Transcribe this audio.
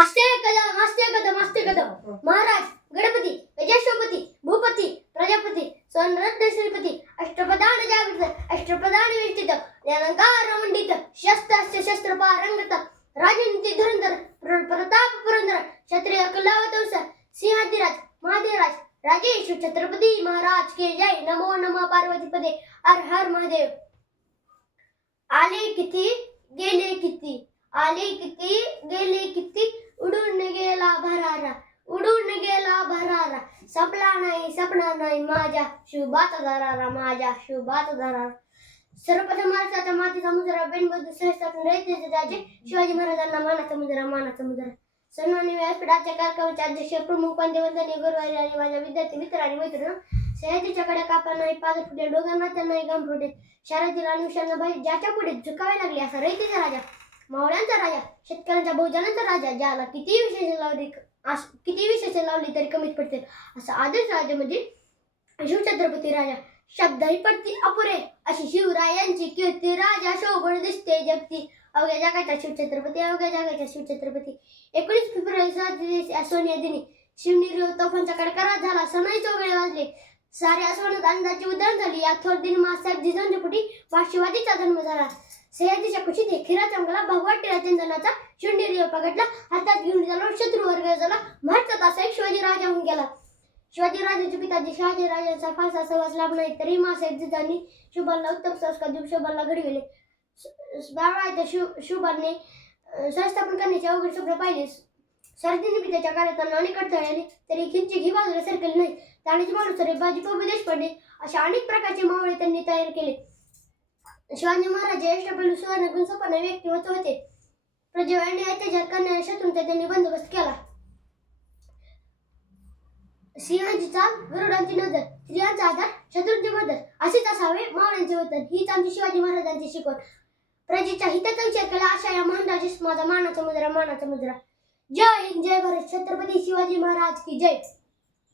आस्ते कदम महाराज गणपती गजाशोपती भूपती प्रजापती स्वरत्न श्रीपती अष्टप्रधान जागृत अष्टप्रधान विष्टित ज्ञानकार मंडित शस्त्रास्त्र शस्त्र पारंगत राजनीती धुरंधर प्रताप पुरंदर क्षत्रिय कलावतंस सिंहाधिराज महादेवराज राजेश छत्रपती महाराज के जय नमो नमः पार्वतीपदे हर हर महादेव। आले किती गेले किती आले किती गेले किती उडून गेला भरारा उडून गेला भरारा सपला नाही सपना नाही माझ्या शुभात दरारा माझ्या शुभात दरारा। सर्वप्रथम महाराष्ट्राच्या मातीचा मुजरा बेनबंधू सहस्त्रातून रयतेचे राजे शिवाजी महाराजांना मानाचा मुजरा सन्माननीय व्यासपीठाच्या कार्यक्रमाचे अध्यक्ष प्रमुख पंतप्रधान गुरुवारी आणि माझ्या विद्यार्थी मित्र आणि मैत्रिणी सह्याद्रीच्या कडे कापा नाही पाच फुटे डोंगरना त्यांना गाम फुटे शहरातील आणि विषयांना बाहेर ज्याच्या पुढे झुकावे लागले असा रयतेचा राजा मावळ्यांचा राजा शेतकऱ्यांच्या बहुजनांचा राजा ज्याला किती विशेष लावली तरी कमीच पडते असा आदर्श राजा म्हणजे शिवछत्रपती राजा। शब्दही पडती अपुरे अशी शिवरायांची कीर्ती राजा शोभून दिसते जगती अवघ्या जगाचा शिवछत्रपती अवघ्या जगाचा शिवछत्रपती। 19 फेब्रुवारी सोनिया दिनी शिवनेरी तोफांचा कडकडाट झाला सनई चौघडे वाजले साऱ्या अस्वनात अंदाची उधळण झाली या थोर दिन मासाहेब जिजाऊंच्या पोटी वाशिवादीचा जन्म झाला। सह्याद्रीच्या कुशीत खिरा चमकला भगवा टिळा चंदनाचा शिवनेरीवर पगडला हातात घेऊन झाला शत्रूवर गरजला भारतात असा एक शिवाजी राजा होऊन गेला। शिवाजी राजाचे पिताजी शहाजी राजांचा फारसा सहवास लाभ नाही तरी मासाहेब जिजाऊंनी शुभांना उत्तम संस्कार देऊन शुभांना घडविले। बाळाच्या शुभांनी संस्थापन करण्याचे अवघड स्वप्न पाहिले सरदिनी पित्याच्या कार्यात अनेक अडथळे आले तरी खिंची घी बाजूला सरकले नाही। ताणीचे माणूसरे बाजीप्रभू देशपांडे अशा अनेक प्रकारचे मावळे त्यांनी तयार केले। शिवाजी महाराज अष्टपैलू सुवर्ण गुणसंपन्न व्यक्तिमत्व होते। प्रजेवर अन्याय अत्याचार करणाऱ्या शत्रूंचा त्यांनी बंदोबस्त केला। सिंहाची चाल गरुडांची नजर स्त्रियांचा आधार शत्रूंची मदत असेच असावे मावळ्यांचे वर्तन हीच आमची शिवाजी महाराजांची शिकवण। प्रजेच्या हिताचा विचार केला अशा या महान राजेस माझा मानाचा मुजरा जय हिंद जय भारत छत्रपती शिवाजी महाराज की जय।